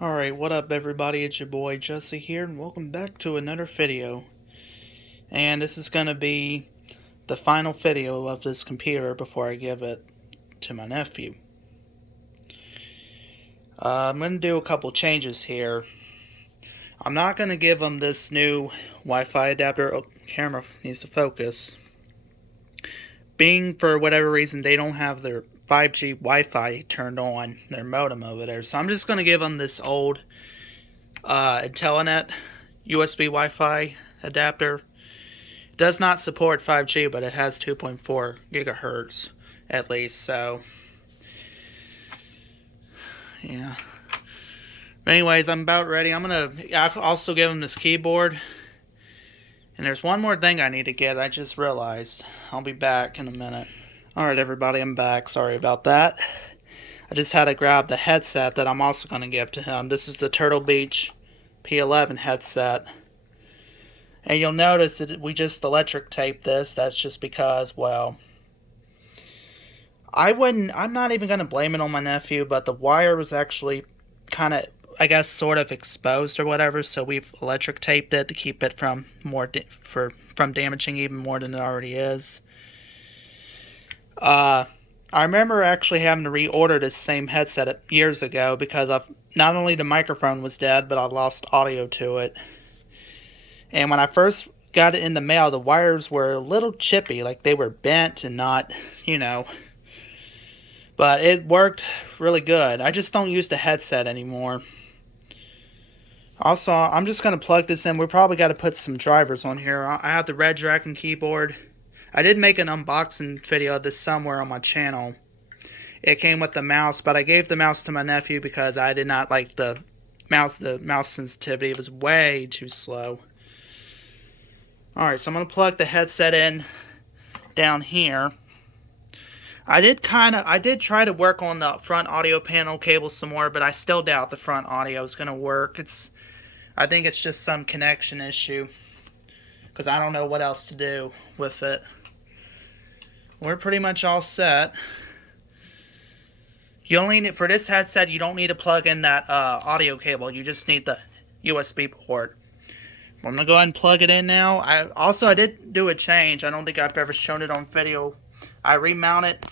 Alright, what up everybody, it's your boy Jesse here, and welcome back to another video. And this is gonna be the final video of this computer before I give it to my nephew. I'm gonna do a couple changes here. I'm not gonna give him this new Wi-Fi adapter. Oh, camera needs to focus. Being, for whatever reason, they don't have their 5G Wi-Fi turned on, their modem over there. So I'm just gonna give him this old Intellinet USB Wi-Fi adapter. It does not support 5G, but it has 2.4 gigahertz at least, so yeah. But anyways, I'm about ready. I'll also give him this keyboard. And there's one more thing I need to get, I just realized. I'll be back in a minute. Alright everybody, I'm back. Sorry about that. I just had to grab the headset that I'm also going to give to him. This is the Turtle Beach P11 headset. And you'll notice that we just electric taped this. That's just because, well, I'm not even going to blame it on my nephew, but the wire was actually kind of, I guess, sort of exposed or whatever, so we've electric taped it to keep it from from damaging even more than it already is. I remember actually having to reorder this same headset years ago because not only the microphone was dead, but I lost audio to it. And when I first got it in the mail, the wires were a little chippy, like they were bent and not, but it worked really good. I just don't use the headset anymore. Also, I'm just going to plug this in. We probably got to put some drivers on here. I have the Red Dragon keyboard. I did make an unboxing video of this somewhere on my channel. It came with the mouse, but I gave the mouse to my nephew because I did not like the mouse sensitivity. It was way too slow. Alright, so I'm going to plug the headset in down here. I did try to work on the front audio panel cable some more, but I still doubt the front audio is going to work. I think it's just some connection issue, because I don't know what else to do with it. We're pretty much all set. You only need, for this headset, you don't need to plug in that audio cable. You just need the USB port. I'm going to go ahead and plug it in now. I did do a change. I don't think I've ever shown it on video. I remounted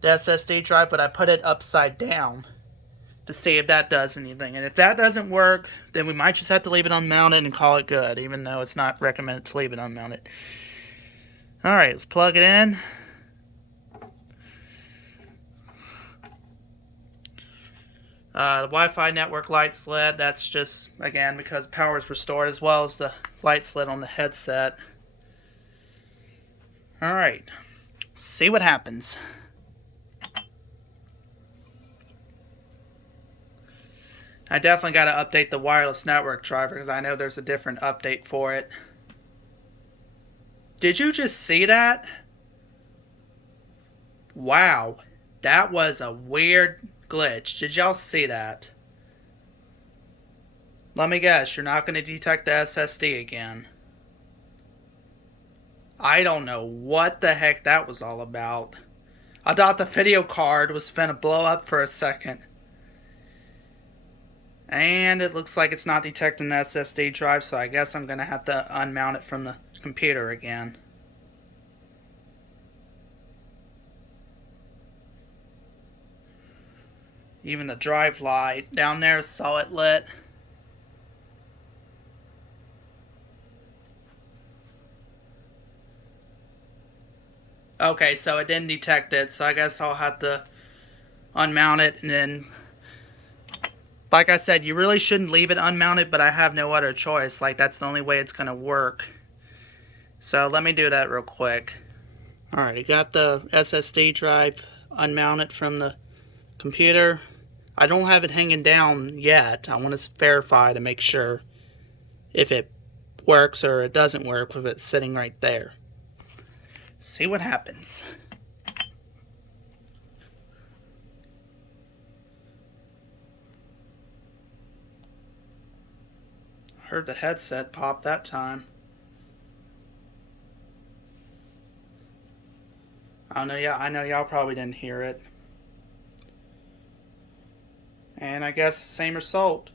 the SSD drive, but I put it upside down to see if that does anything. And if that doesn't work, then we might just have to leave it unmounted and call it good, even though it's not recommended to leave it unmounted. Alright, let's plug it in. The Wi-Fi network light's lit. That's just, again, because power is restored, as well as the light's lit on the headset. Alright, see what happens. I definitely got to update the wireless network driver because I know there's a different update for it. Did you just see that? Wow, that was a weird glitch. Did y'all see that? Let me guess, you're not going to detect the SSD again. I don't know what the heck that was all about. I thought the video card was finna blow up for a second. And it looks like it's not detecting the SSD drive, so I guess I'm going to have to unmount it from the computer again. Even the drive light down there saw it lit. Okay, so it didn't detect it, so I guess I'll have to unmount it, and then, like I said, you really shouldn't leave it unmounted, but I have no other choice. Like, that's the only way it's going to work. So let me do that real quick. Alright, I got the SSD drive unmounted from the computer. I don't have it hanging down yet. I want to verify to make sure if it works or it doesn't work with it sitting right there. See what happens. Heard the headset pop that time. I know y'all probably didn't hear it. And I guess same result.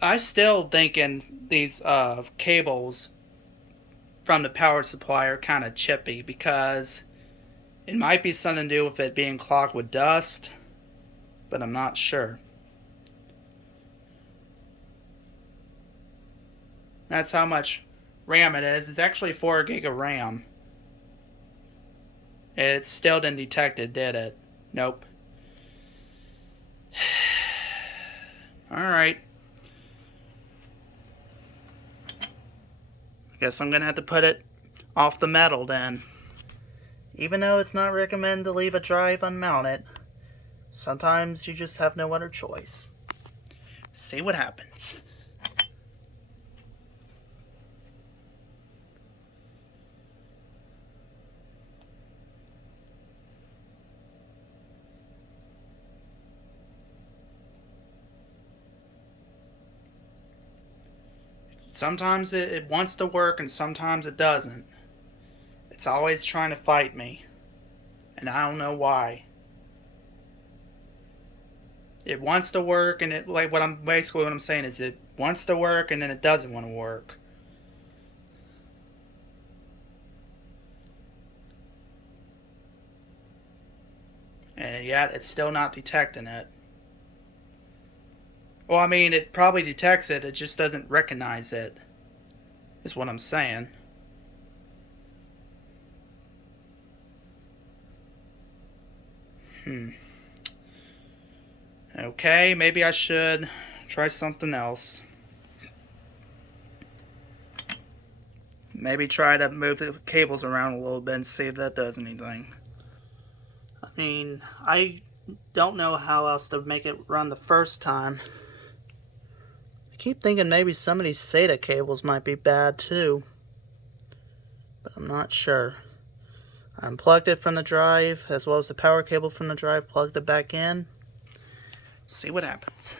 I still thinking these cables from the power supply are kind of chippy, because it might be something to do with it being clogged with dust, but I'm not sure. That's how much RAM it is. It's actually 4 gig of RAM. It still didn't detect it, did it? Nope. Alright. I guess I'm gonna have to put it off the metal then. Even though it's not recommended to leave a drive unmounted, sometimes you just have no other choice. See what happens. Sometimes it wants to work and sometimes it doesn't. It's always trying to fight me. And I don't know why. It wants to work, and it, like, what I'm saying is it wants to work and then it doesn't want to work. And yet it's still not detecting it. Well, I mean, it probably detects it, it just doesn't recognize it, is what I'm saying. Okay, maybe I should try something else. Maybe try to move the cables around a little bit and see if that does anything. I mean, I don't know how else to make it run the first time. I keep thinking maybe some of these SATA cables might be bad too, but I'm not sure. I unplugged it from the drive, as well as the power cable from the drive, plugged it back in. See what happens.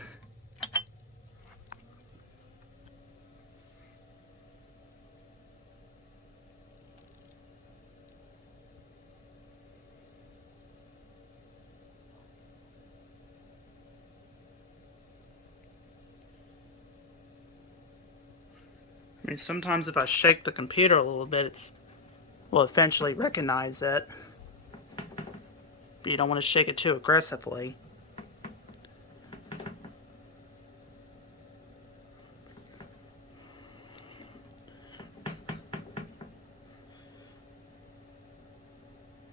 I mean, sometimes if I shake the computer a little bit, will eventually recognize it. But you don't want to shake it too aggressively.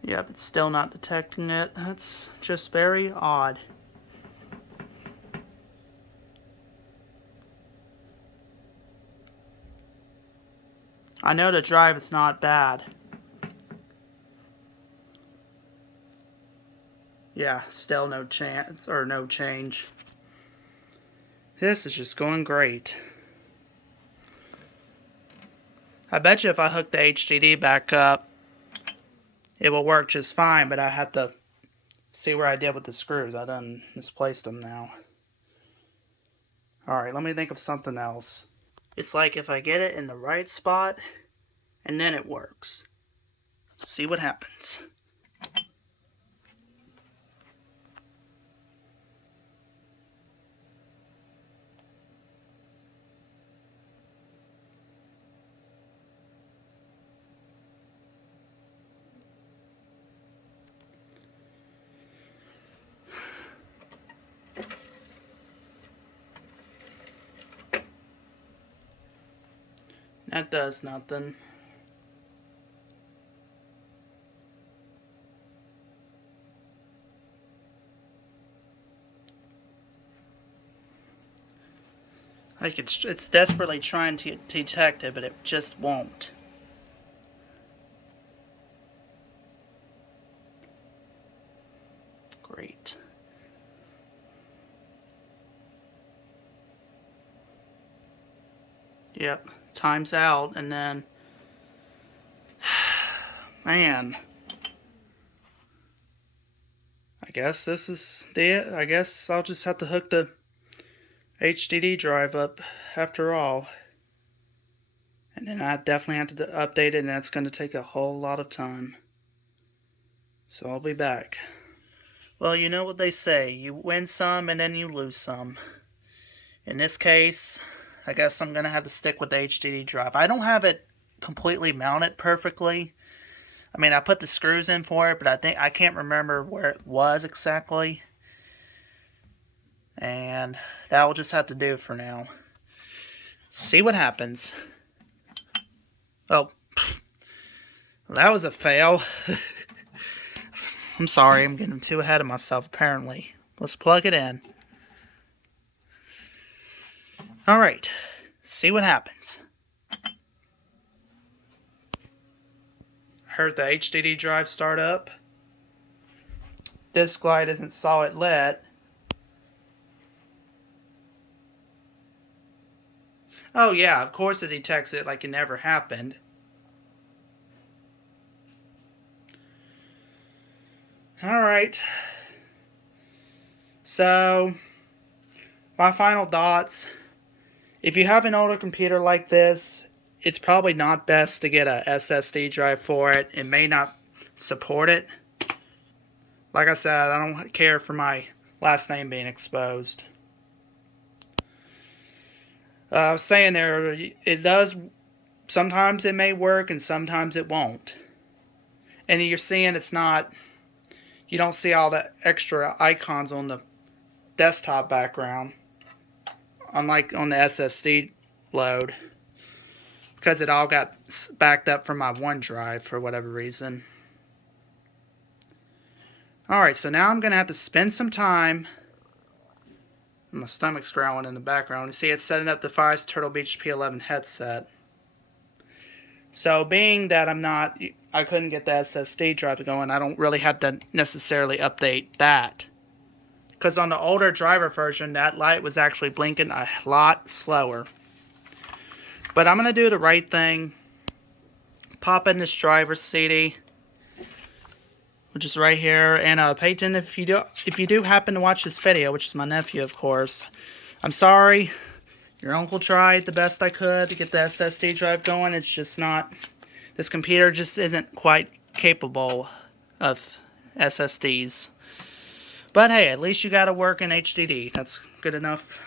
Yep, it's still not detecting it. That's just very odd. I know the drive is not bad. Yeah, still no chance, or no change. This is just going great. I bet you if I hook the HDD back up, it will work just fine, but I have to see where I did with the screws. I done misplaced them now. Alright, let me think of something else. It's like if I get it in the right spot, and then it works. See what happens. That does nothing. Like it's desperately trying to detect it, but it just won't. Great. Yep, time's out, and then... Man. I guess this is it. I guess I'll just have to hook the HDD drive up after all. And then I definitely have to update it, and that's going to take a whole lot of time. So I'll be back. Well, you know what they say, you win some and then you lose some. In this case, I guess I'm going to have to stick with the HDD drive. I don't have it completely mounted perfectly. I mean, I put the screws in for it, but I can't remember where it was exactly. And that will just have to do for now. See what happens. Oh, that was a fail. I'm sorry, I'm getting too ahead of myself apparently. Let's plug it in. Alright, see what happens. Heard the HDD drive start up. Disk light isn't solid lit. Oh yeah, of course it detects it like it never happened. Alright. So, my final thoughts. If you have an older computer like this, it's probably not best to get a SSD drive for it. It may not support it. Like I said, I don't care for my last name being exposed. I was saying there, it does, sometimes it may work and sometimes it won't. And you're seeing it's not, you don't see all the extra icons on the desktop background, unlike on the SSD load, because it all got backed up from my OneDrive for whatever reason. Alright, so now I'm going to have to spend some time. My stomach's growling in the background. You see it's setting up the Fire's Turtle Beach P11 headset. So being that I couldn't get the SSD drive going, I don't really have to necessarily update that. Because on the older driver version, that light was actually blinking a lot slower. But I'm going to do the right thing. Pop in this driver CD, which is right here. And Peyton, if you do happen to watch this video, which is my nephew, of course, I'm sorry. Your uncle tried the best I could to get the SSD drive going. It's just not. This computer just isn't quite capable of SSDs. But hey, at least you got to work in HDD. That's good enough.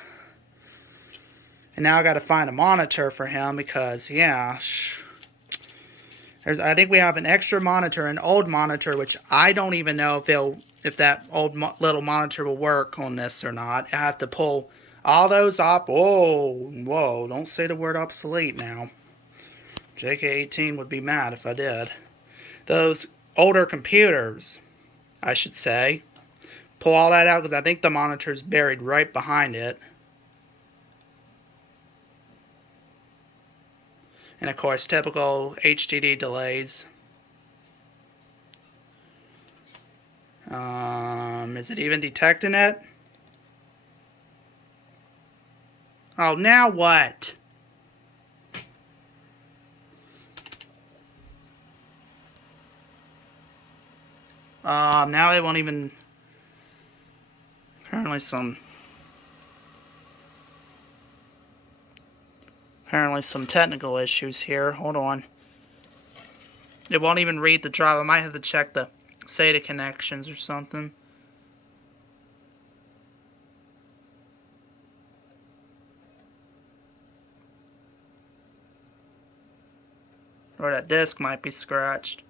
And now I got to find a monitor for him because, yeah, I think we have an extra monitor, an old monitor, which I don't even know if that old little monitor will work on this or not. I have to pull all those up. Whoa, don't say the word obsolete now. JK18 would be mad if I did. Those older computers, I should say. Pull all that out because I think the monitor's buried right behind it. And of course, typical HDD delays. Is it even detecting it? Oh, now what? Now they won't even. Apparently some technical issues here. Hold on. It won't even read the drive. I might have to check the SATA connections or something. Or that disk might be scratched.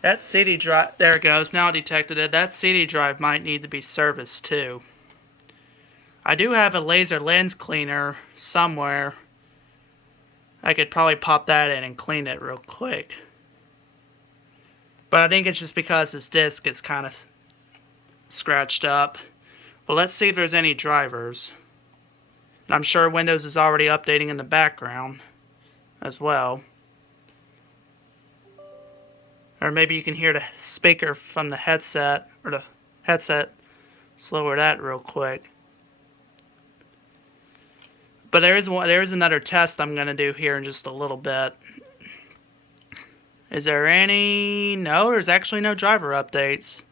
That CD drive, there it goes, now it detected it. That CD drive might need to be serviced too. I do have a laser lens cleaner somewhere. I could probably pop that in and clean it real quick. But I think it's just because this disc is kind of scratched up. But let's see if there's any drivers. And I'm sure Windows is already updating in the background as well. Or maybe you can hear the speaker from the headset, or the headset. Let's lower that real quick. But there is another test I'm going to do here in just a little bit. Is there any... No, there's actually no driver updates.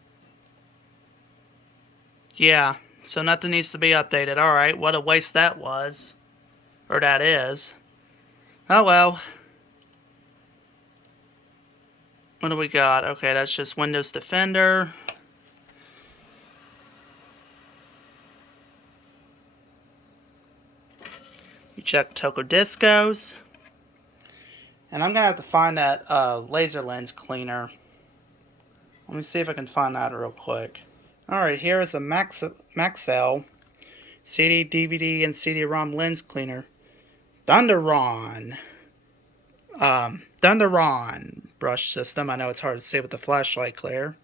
Yeah, so nothing needs to be updated. Alright, what a waste that was. Or that is. Oh well. What do we got? Okay, that's just Windows Defender. You check Tocadiscos. And I'm going to have to find that laser lens cleaner. Let me see if I can find that real quick. Alright, here is a Maxell CD, DVD, and CD-ROM lens cleaner. Dunderon brush system. I know it's hard to see with the flashlight glare.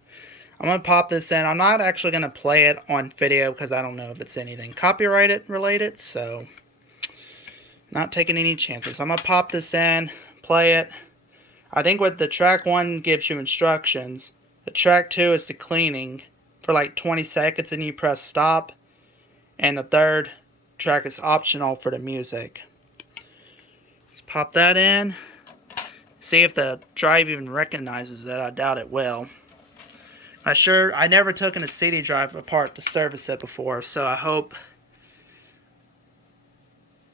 I'm going to pop this in. I'm not actually going to play it on video because I don't know if it's anything copyrighted related, so not taking any chances. I'm going to pop this in, play it. I think what the track 1 gives you instructions. The track 2 is the cleaning for like 20 seconds and you press stop. And the third track is optional for the music. Let's pop that in. See if the drive even recognizes it. I doubt it will. I never took a CD drive apart to service it before, so I hope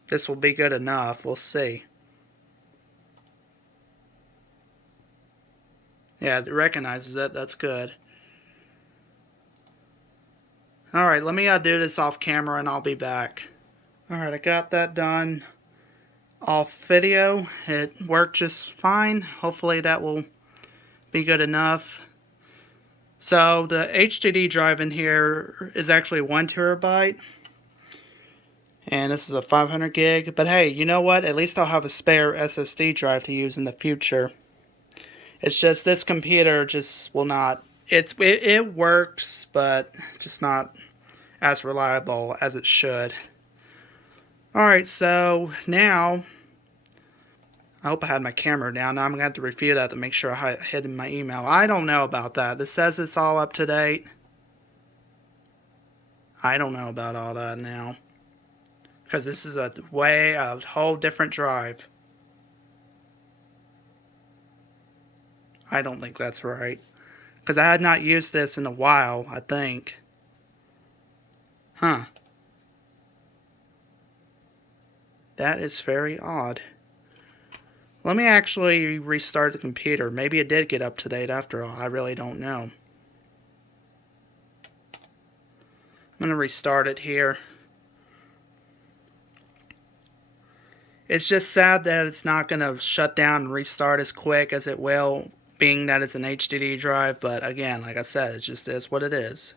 this will be good enough. We'll see. Yeah, it recognizes it. That's good. Alright, let me do this off camera and I'll be back. Alright, I got that done off video. It worked just fine. Hopefully that will be good enough. So the HDD drive in here is actually 1 terabyte. And this is a 500 gig. But hey, you know what? At least I'll have a spare SSD drive to use in the future. It's just this computer just will not... It works, but just not as reliable as it should. Alright, so now... I hope I had my camera down. Now I'm going to have to review that to make sure I hid in my email. I don't know about that. This says it's all up to date. I don't know about all that now. Because this is a whole different drive. I don't think that's right. Because I had not used this in a while, I think. Huh. That is very odd. Let me actually restart the computer. Maybe it did get up to date after all. I really don't know. I'm going to restart it here. It's just sad that it's not going to shut down and restart as quick as it will, being that it's an HDD drive. But again, like I said, it just is what it is.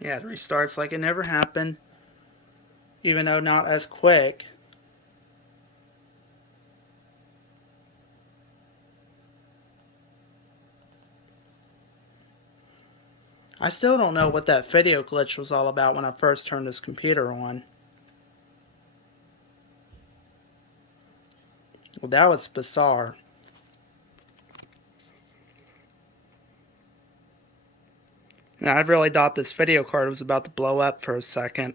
Yeah, it restarts like it never happened, even though not as quick. I still don't know what that video glitch was all about when I first turned this computer on. Well, that was bizarre. I really thought this video card was about to blow up for a second.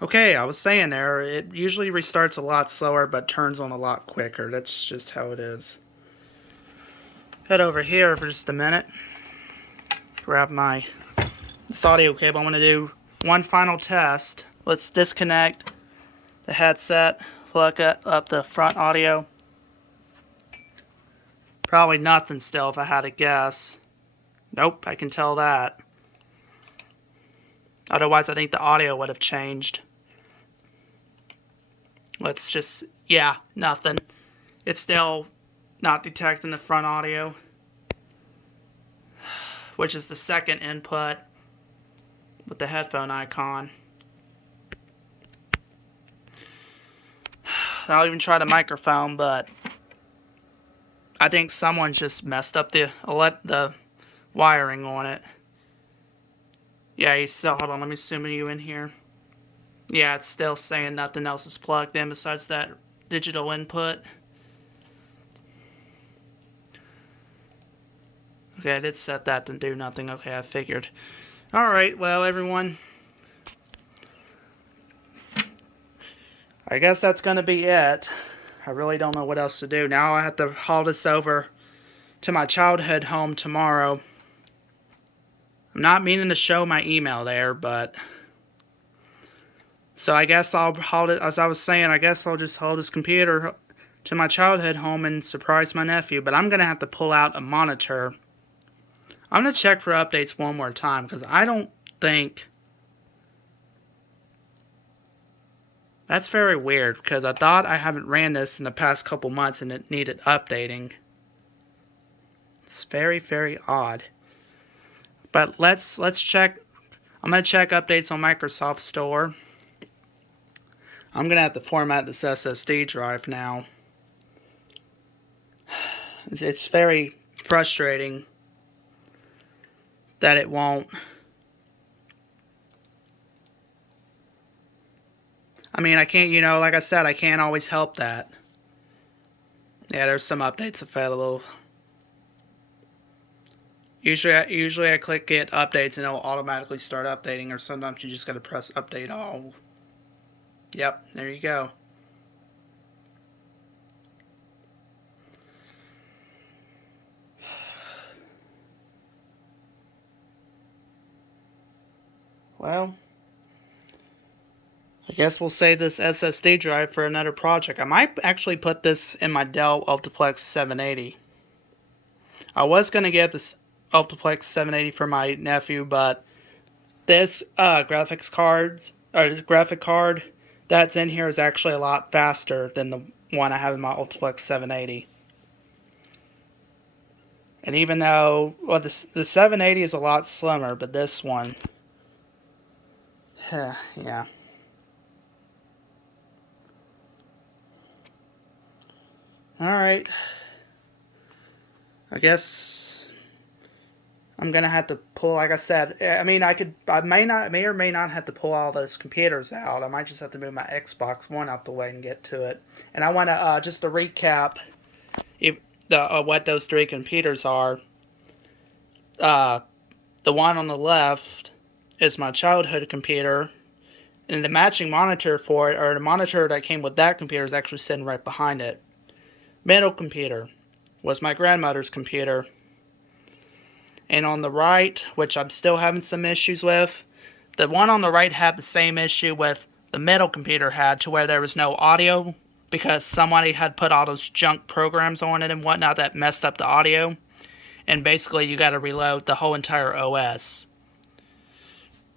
Okay, I was saying there, it usually restarts a lot slower but turns on a lot quicker. That's just how it is. Head over here for just a minute. Grab this audio cable. I'm going to do one final test. Let's disconnect the headset, plug up the front audio. Probably nothing still if I had to guess. Nope, I can tell that. Otherwise, I think the audio would have changed. Let's just... yeah, nothing. It's still not detecting the front audio, which is the second input with the headphone icon. I'll even try the microphone, but I think someone just messed up the wiring on it. Yeah, you still... hold on, let me zoom you in here. Yeah, it's still saying nothing else is plugged in besides that digital input. Okay, I did set that to do nothing. Okay, I figured. Alright, well, everyone. I guess that's going to be it. I really don't know what else to do. Now I have to haul this over to my childhood home tomorrow. I'm not meaning to show my email there, but... So I guess I'll haul it, as I was saying, I guess I'll just haul this computer to my childhood home and surprise my nephew. But I'm going to have to pull out a monitor. I'm going to check for updates one more time, because I don't think... That's very weird, because I thought I haven't ran this in the past couple months and it needed updating. It's very, very odd. But let's check. I'm going to check updates on Microsoft Store. I'm going to have to format this SSD drive now. It's very frustrating that it won't. I mean, I can't, like I said, I can't always help that. Yeah, there's some updates available. Usually I click get updates and it'll automatically start updating, or sometimes you just gotta press update all. Yep, there you go. Well, I guess we'll save this SSD drive for another project. I might actually put this in my Dell Optiplex 780. I was going to get this Optiplex 780 for my nephew, but this graphic card that's in here is actually a lot faster than the one I have in my Optiplex 780. And even though, well, the 780 is a lot slimmer, but this one, yeah. Alright. I guess I'm gonna have to pull, like I said, I mean, I may or may not have to pull all those computers out. I might just have to move my Xbox One out the way and get to it. And I want to, just to recap what those three computers are. The one on the left is my childhood computer. And the matching monitor for it, or the monitor that came with that computer, is actually sitting right behind it. Middle computer was my grandmother's computer. And on the right, which I'm still having some issues with, the one on the right had the same issue with the middle computer had, to where there was no audio because somebody had put all those junk programs on it and whatnot that messed up the audio. And basically you got to reload the whole entire OS.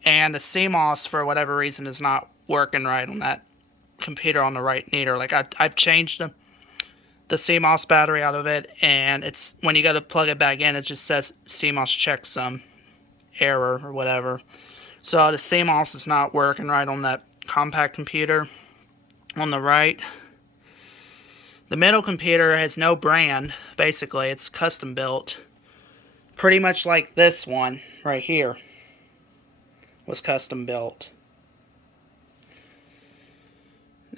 And the CMOS, for whatever reason, is not working right on that computer on the right neither. Like, I've changed the CMOS battery out of it, and it's, when you go to plug it back in, it just says CMOS checksum error or whatever. So the CMOS is not working right on that compact computer on the right. The middle computer has no brand, basically. It's custom built. Pretty much like this one right here was custom built.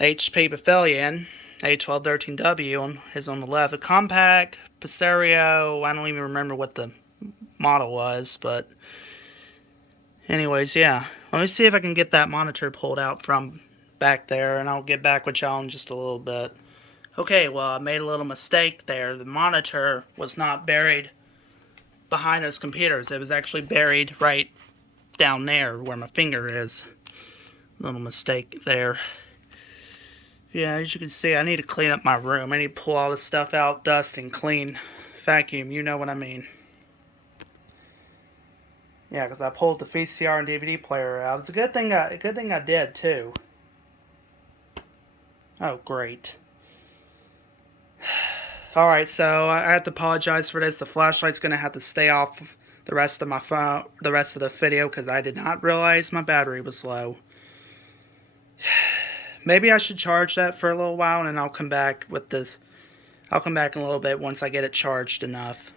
HP Pavilion A1213W is on the left. A compact Passerio, I don't even remember what the model was, but anyways, yeah. Let me see if I can get that monitor pulled out from back there, and I'll get back with y'all in just a little bit. Okay, well, I made a little mistake there. The monitor was not buried behind those computers. It was actually buried right down there where my finger is. Little mistake there. Yeah, as you can see, I need to clean up my room. I need to pull all this stuff out, dust, and clean, vacuum. You know what I mean. Yeah, because I pulled the VCR and DVD player out. It's a good thing I did too. Oh, great. Alright, so I have to apologize for this. The flashlight's going to have to stay off the rest of my phone, the rest of the video, because I did not realize my battery was low. Maybe I should charge that for a little while, and then I'll come back with this. I'll come back in a little bit once I get it charged enough.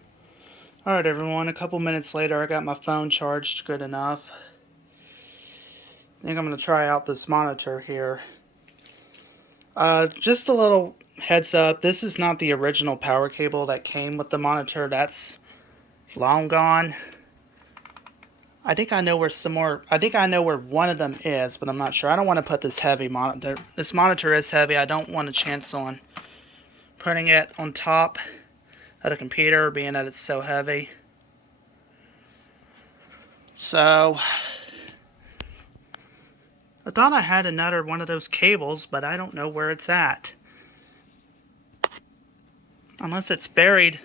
Alright everyone, a couple minutes later I got my phone charged good enough. I think I'm going to try out this monitor here. Just a little heads up, this is not the original power cable that came with the monitor. That's long gone. I think I know where some more, I think I know where one of them is, but I'm not sure. I don't want to put this heavy monitor. This monitor is heavy. I don't want a chance on putting it on top of the computer, being that it's so heavy. So, I thought I had another one of those cables, but I don't know where it's at. Unless it's buried.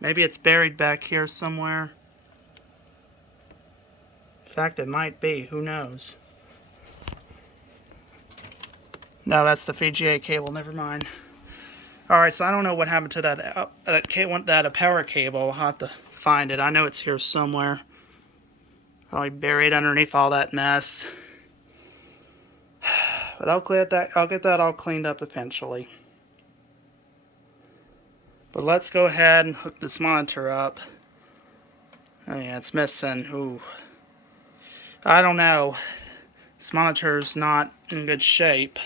Maybe it's buried back here somewhere. In fact, it might be. Who knows? No, that's the VGA cable. Never mind. Alright, so I don't know what happened to that power cable. I'll have to find it. I know it's here somewhere. Probably buried underneath all that mess. But I'll get that all cleaned up eventually. But let's go ahead and hook this monitor up. Oh yeah, it's missing. Ooh. I don't know. This monitor's not in good shape.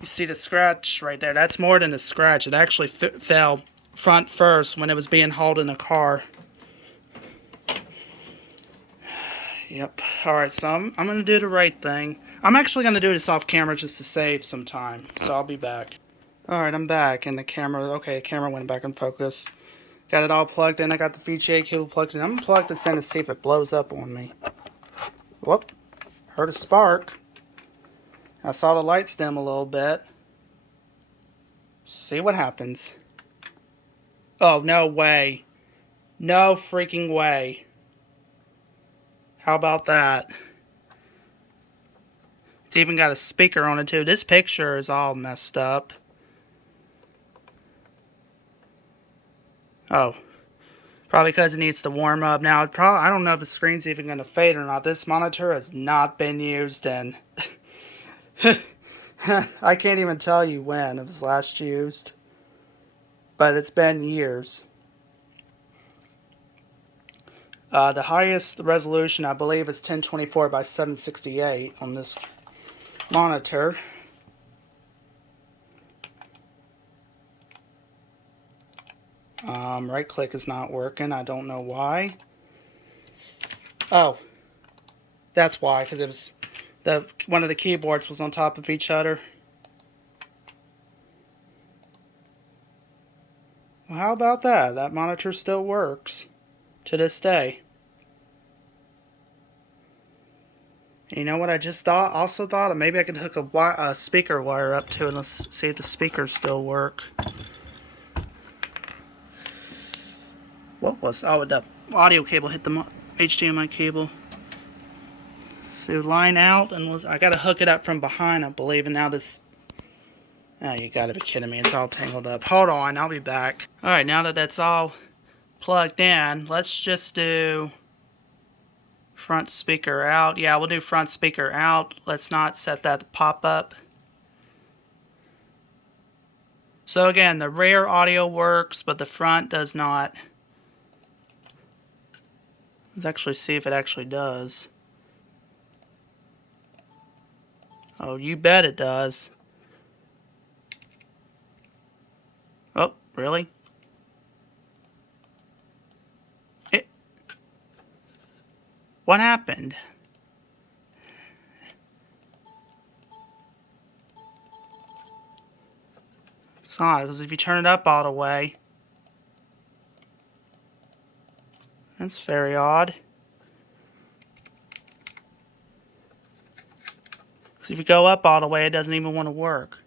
You see the scratch right there? That's more than a scratch. It actually fell front first when it was being hauled in the car. Yep. Alright, so I'm going to do the right thing. I'm actually going to do this off camera just to save some time. So I'll be back. Alright, I'm back. And the camera, okay, the camera went back in focus. Got it all plugged in. I got the VGA cable plugged in. I'm going to plug this in to see if it blows up on me. Whoop. Heard a spark. I saw the lights dim a little bit. See what happens. Oh, no way. No freaking way. How about that? It's even got a speaker on it too. This picture is all messed up. Oh. Probably because it needs to warm up. Now, I don't know if the screen's even going to fade or not. This monitor has not been used in... I can't even tell you when it was last used. But it's been years. The highest resolution, I believe, is 1024 by 768 on this monitor. Right click is not working. I don't know why. Oh, that's why, because it was one of the keyboards was on top of each other. Well, how about that? That monitor still works to this day. You know what I just thought? Also thought maybe I could hook a speaker wire up to it. Let's see if the speakers still work. What was? Oh, the audio cable hit the HDMI cable. So line out, and I gotta hook it up from behind, I believe. And now this. Oh, you gotta be kidding me! It's all tangled up. Hold on, I'll be back. All right, now that that's all plugged in, let's just do front speaker out. Yeah, we'll do front speaker out. Let's not set that to pop up. So again, the rear audio works, but the front does not. Let's actually see if it actually does. Oh, you bet it does. Oh, really? What happened? It's not, because if you turn it up all the way. That's very odd. Because if you go up all the way, it doesn't even want to work.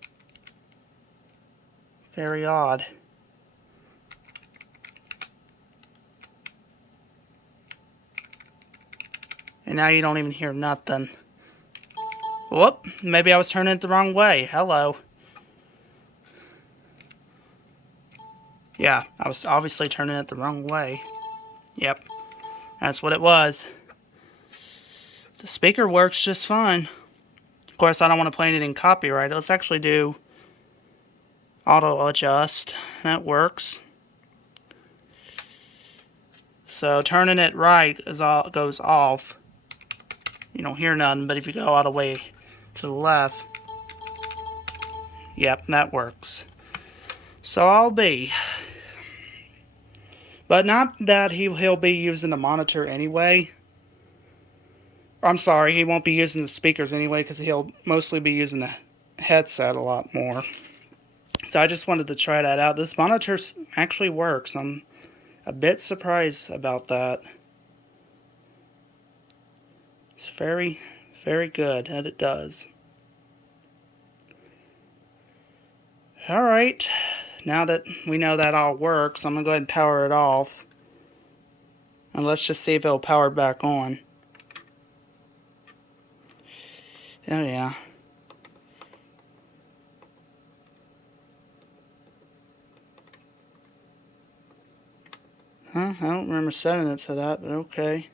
Very odd. And now you don't even hear nothing. Whoop, maybe I was turning it the wrong way. Hello. Yeah, I was obviously turning it the wrong way. Yep, that's what it was. The speaker works just fine. Of course, I don't want to play anything copyrighted. Let's actually do auto adjust. That works. So turning it right goes off. You don't hear nothing, but if you go all the way to the left, Yep, that works. So I'll be. But not that he'll be using the monitor anyway. I'm sorry, he won't be using the speakers anyway because he'll mostly be using the headset a lot more. So I just wanted to try that out. This monitor actually works. I'm a bit surprised about that. It's very, very good that it does. Alright, now that we know that all works, I'm going to go ahead and power it off. And let's just see if it'll power back on. Oh yeah. Huh? I don't remember setting it to that, but okay.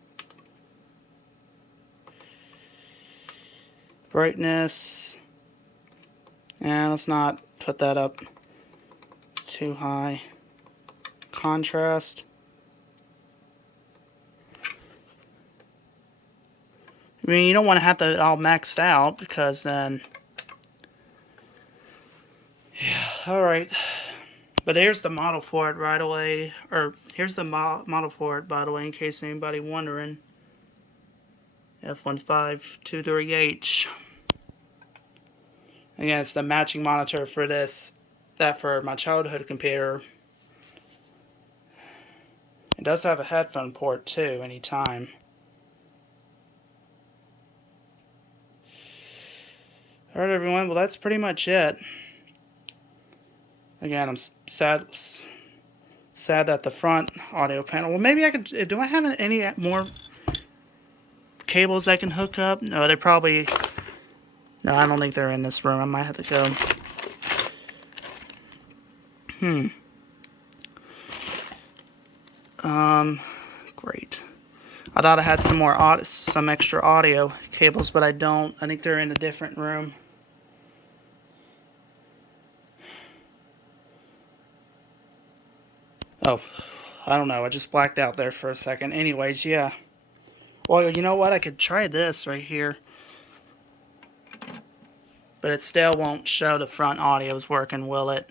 Brightness. And let's not put that up too high. Contrast. I mean, you don't want to have it all maxed out because then... Yeah, alright. But here's the model for it right away. Or, here's the model for it, by the way, in case anybody wondering. F1523H. Again, it's the matching monitor for this. That for my childhood computer. It does have a headphone port too, anytime. Alright everyone, well that's pretty much it. Again, I'm sad that the front audio panel... Well, maybe I could... Do I have any more cables I can hook up? No, they probably... No, I don't think they're in this room. I might have to go... Great. I thought I had some extra audio cables, but I don't. I think they're in a different room. Oh, I don't know. I just blacked out there for a second. Anyways, yeah. Well, you know what? I could try this right here. But it still won't show the front audio's working, will it?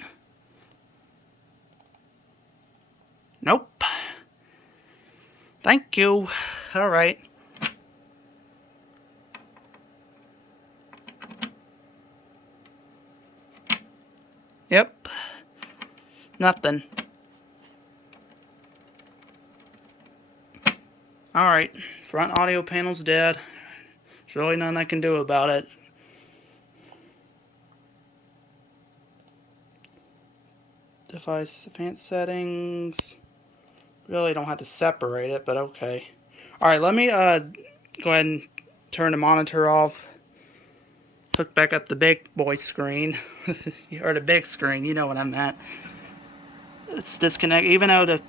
Nope. Thank you. Alright. Yep. Nothing. Alright. Front audio panel's dead. There's really nothing I can do about it. Device advanced settings. Really don't have to separate it, but okay. Alright, let me go ahead and turn the monitor off. Hook back up the big boy screen. Or the big screen, you know what I meant. It's disconnect, even though the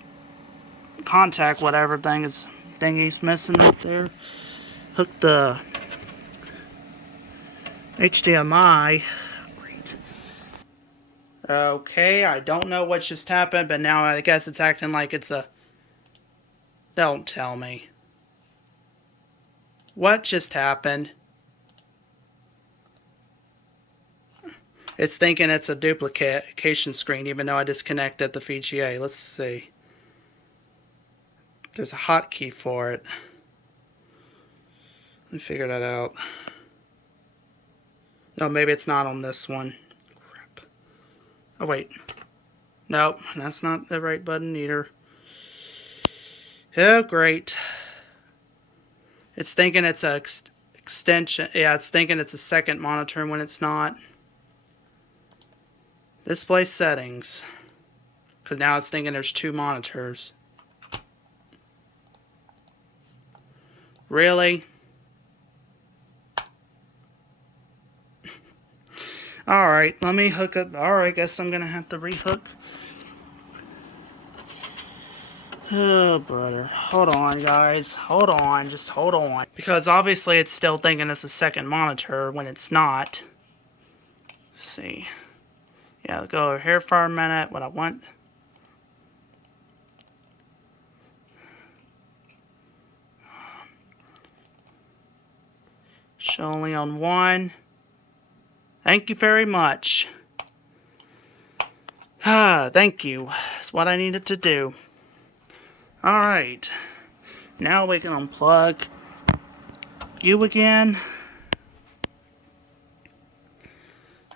contact whatever thingy's missing right there. Hook the HDMI. Great. Okay, I don't know what just happened, but now I guess it's acting like it's a... Don't tell me. What just happened? It's thinking it's a duplication screen, even though I disconnected the VGA. Let's see. There's a hotkey for it. Let me figure that out. No, maybe it's not on this one. Crap. Oh, wait. Nope, that's not the right button either. Oh, great. It's thinking it's a extension. Yeah, it's thinking it's a second monitor when it's not. Display settings. Because now it's thinking there's two monitors. Really? Alright, let me hook up. Alright, guess I'm going to have to rehook. Oh, brother. Hold on, guys. Hold on. Just hold on. Because obviously it's still thinking it's a second monitor when it's not. Let's see. Yeah, I'll go over here for a minute. What I want. Show only on one. Thank you very much. Thank you. That's what I needed to do. Alright. Now we can unplug you again.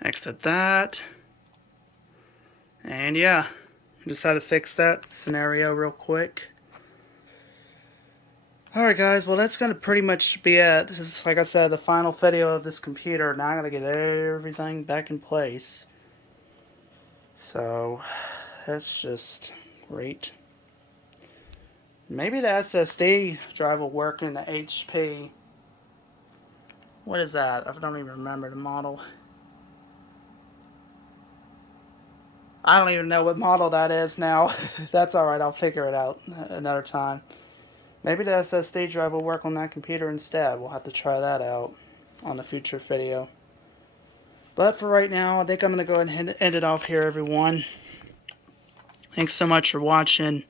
Exit that. And yeah, just had to fix that scenario real quick. Alright guys, well that's going to pretty much be it. This is, like I said, the final video of this computer. Now I got to get everything back in place. So, that's just great. Maybe the SSD drive will work in the HP. What is that? I don't even remember the model. I don't even know what model that is now. That's alright, I'll figure it out another time. Maybe the SSD drive will work on that computer instead. We'll have to try that out on a future video. But for right now, I think I'm going to go ahead and end it off here, everyone. Thanks so much for watching.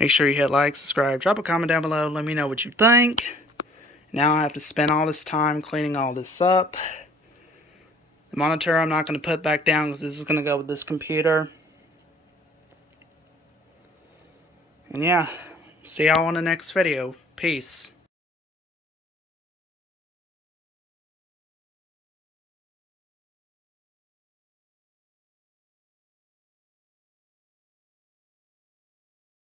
Make sure you hit like, subscribe, drop a comment down below. Let me know what you think. Now I have to spend all this time cleaning all this up. The monitor I'm not going to put back down because this is going to go with this computer. And yeah, see y'all on the next video. Peace.